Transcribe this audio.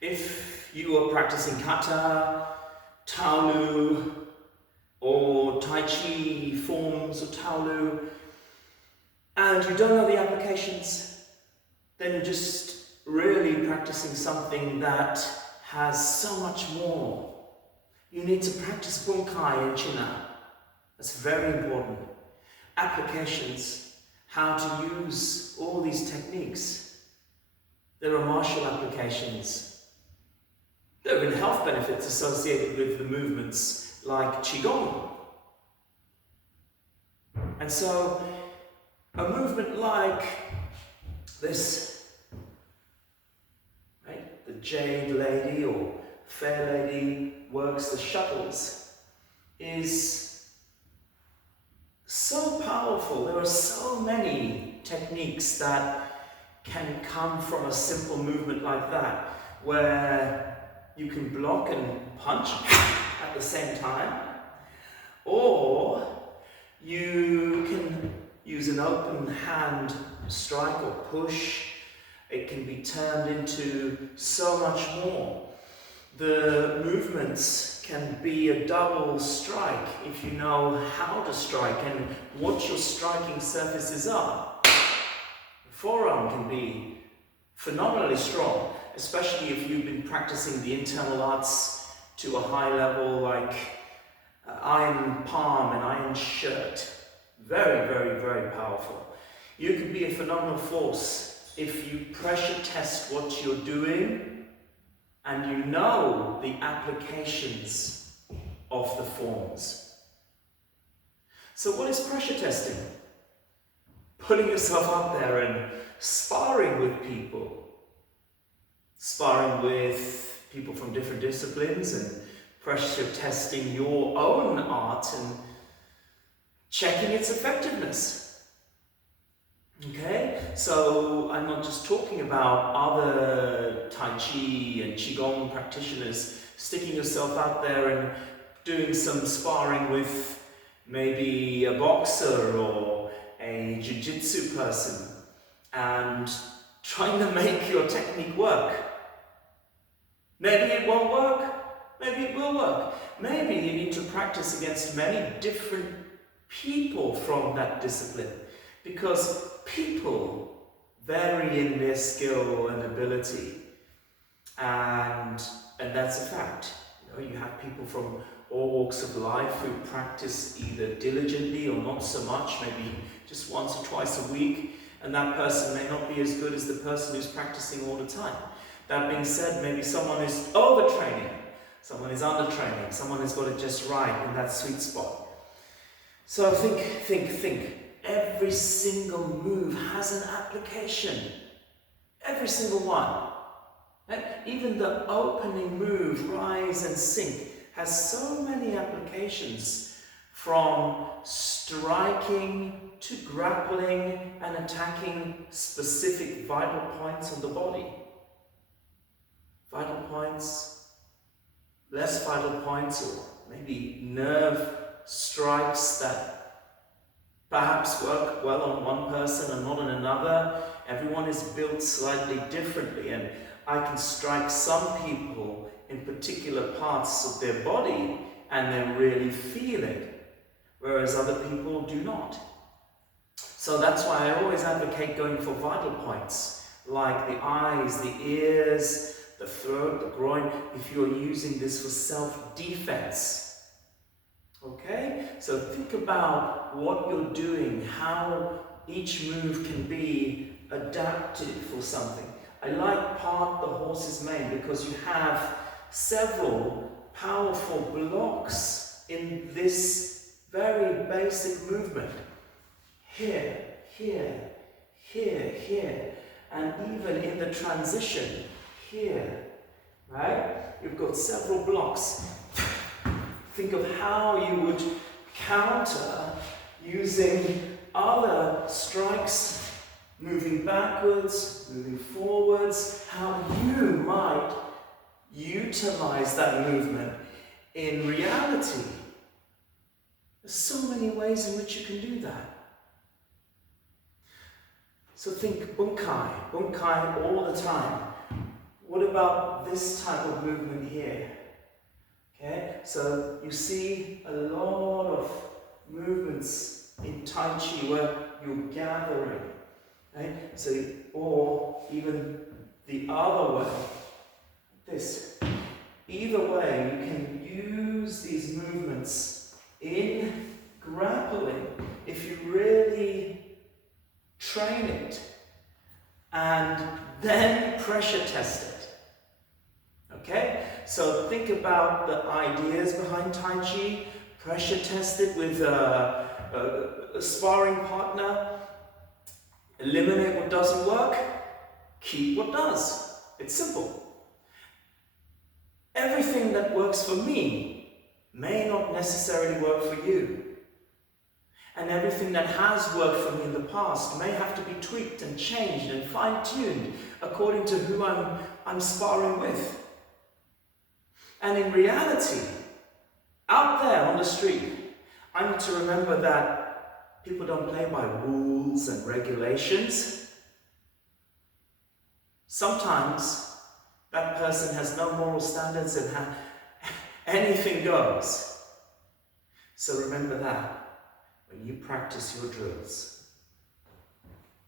If you are practicing Kata, taolu, or Tai Chi forms of taolu, and you don't know the applications, then you're just really practicing something that has so much more. You need to practice Bunkai and China. That's very important. Applications, how to use all these techniques. There are martial applications. There have been health benefits associated with the movements like Qigong. And so, a movement like this, right? The Jade Lady or Fair Lady works the shuttles, is so powerful. There are so many techniques that can come from a simple movement like that, where you can block and punch at the same time, or you can use an open hand strike or push. It can be turned into so much more. The movements can be a double strike if you know how to strike and what your striking surfaces are. The forearm can be phenomenally strong, especially if you've been practicing the internal arts to a high level, like iron palm and iron shirt. Very, very, very powerful. You can be a phenomenal force if you pressure test what you're doing and you know the applications of the forms. So what is pressure testing? Putting yourself up there and sparring with people. Sparring with people from different disciplines and pressure testing your own art and checking its effectiveness. Okay, so I'm not just talking about other Tai Chi and Qigong practitioners sticking yourself out there and doing some sparring with maybe a boxer or a jiu-jitsu person and trying to make your technique work. Maybe it won't work, maybe it will work. Maybe you need to practice against many different people from that discipline, because people vary in their skill and ability, and that's a fact. You have people from all walks of life who practice either diligently or not so much, maybe just once or twice a week, and that person may not be as good as the person who's practicing all the time. That being said, maybe someone is overtraining, someone is undertraining, someone has got it just right in that sweet spot. So think. Every single move has an application. Every single one. And even the opening move, rise and sink, has so many applications, from striking to grappling and attacking specific vital points on the body. Vital points, less vital points, or maybe nerve strikes that perhaps work well on one person and not on another. Everyone is built slightly differently, and I can strike some people in particular parts of their body and they really feel it, whereas other people do not. So that's why I always advocate going for vital points, like the eyes, the ears, the throat, the groin, if you're using this for self-defense. Okay, so think about what you're doing, how each move can be adapted for something. I like part the horse's mane because you have several powerful blocks in this very basic movement. Here, here, here, here, and even in the transition, here, right? You've got several blocks. Think of how you would counter using other strikes, moving backwards, moving forwards, how you might utilize that movement in reality. There's so many ways in which you can do that. So think Bunkai all the time. What about this type of movement here? Okay, so you see a lot of movements in Tai Chi where you're gathering. Okay? So, or even the other way, this. Either way, you can use these movements in grappling if you really train it and then pressure test it. Okay? So think about the ideas behind Tai Chi, pressure test it with a sparring partner, eliminate what doesn't work, keep what does. It's simple. Everything that works for me may not necessarily work for you. And everything that has worked for me in the past may have to be tweaked and changed and fine-tuned according to who I'm sparring with. And in reality, out there on the street, I need to remember that people don't play by rules and regulations. Sometimes that person has no moral standards and anything goes. So remember that when you practice your drills.